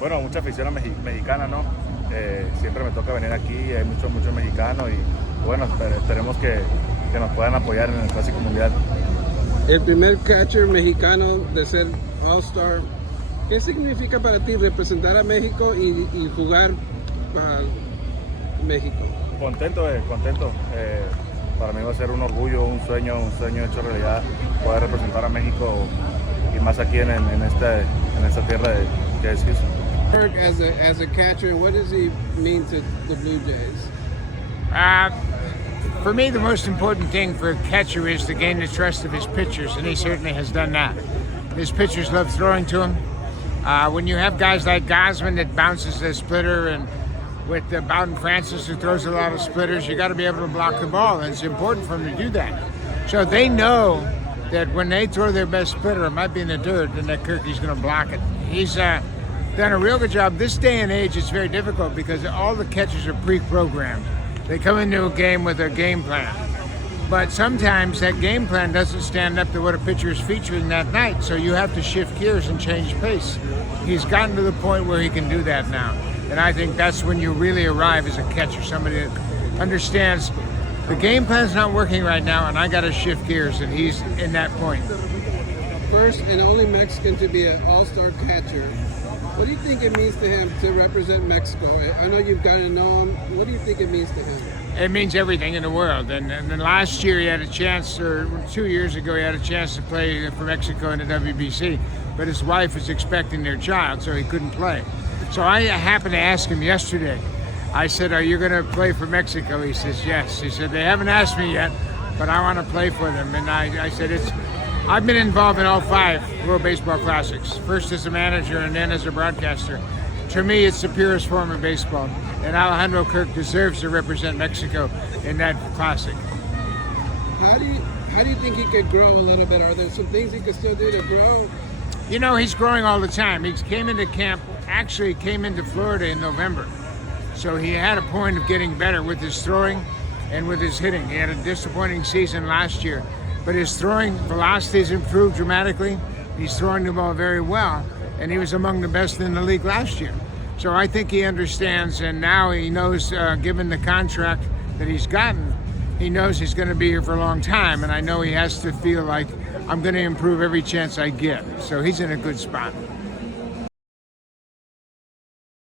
Bueno, mucha afición mexicana, ¿no? Siempre me toca venir aquí, hay muchos mexicanos y bueno, esperemos que nos puedan apoyar en el Clásico Mundial. El primer catcher mexicano de ser All-Star, ¿qué significa para ti representar a México y jugar para México? Contento. Para mí va a ser un orgullo, un sueño hecho realidad, poder representar a México y más aquí en esta tierra que es Houston. Kirk, as a catcher, what does he mean to the Blue Jays? For me, the most important thing for a catcher is to gain the trust of his pitchers, and he certainly has done that. His pitchers love throwing to him. When you have guys like Gosman that bounces the splitter, and with Bowden Francis who throws a lot of splitters, you got to be able to block the ball, and it's important for him to do that. So they know that when they throw their best splitter, it might be in the dirt, and that Kirky's going to block it. He's done a real good job. This day and age, it's very difficult because all the catchers are pre-programmed. They come into a game with a game plan. But sometimes that game plan doesn't stand up to what a pitcher is featuring that night, so you have to shift gears and change pace. He's gotten to the point where he can do that now. And I think that's when you really arrive as a catcher, somebody that understands the game plan's not working right now and I got to shift gears, and he's in that point. First and only Mexican to be an all-star catcher. What do you think it means to him to represent Mexico? I know you've gotten to know him. What do you think it means to him? It means everything in the world. And then last year he had a chance, or 2 years ago he had a chance to play for Mexico in the WBC. But his wife was expecting their child, so he couldn't play. So I happened to ask him yesterday. I said, "Are you going to play for Mexico?" He says, "Yes." He said, "They haven't asked me yet, but I want to play for them." And I said, I've been involved in all 5 World Baseball Classics, first as a manager and then as a broadcaster. To me, it's the purest form of baseball, and Alejandro Kirk deserves to represent Mexico in that classic. How do you think he could grow a little bit? Are there some things he could still do to grow? You know, he's growing all the time. He came into camp, actually came into Florida in November. So he had a point of getting better with his throwing and with his hitting. He had a disappointing season last year, but his throwing velocity has improved dramatically. He's throwing the ball very well, and he was among the best in the league last year. So I think he understands, and now he knows, given the contract that he's gotten, he knows he's going to be here for a long time, and I know he has to feel like I'm going to improve every chance I get. So he's in a good spot.